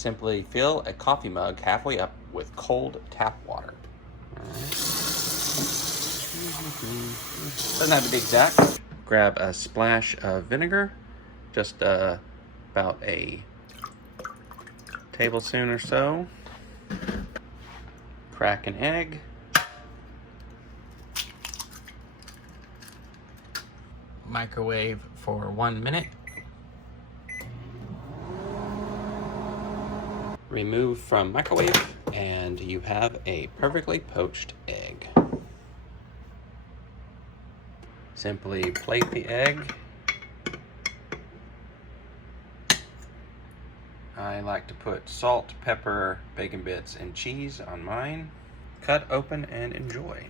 Simply fill a coffee mug halfway up with cold tap water. Doesn't have to be exact. Grab a splash of vinegar, just about a tablespoon or so. Crack an egg. Microwave for 1 minute. Remove from microwave, and you have a perfectly poached egg. Simply plate the egg. I like to put salt, pepper, bacon bits, and cheese on mine. Cut open and enjoy.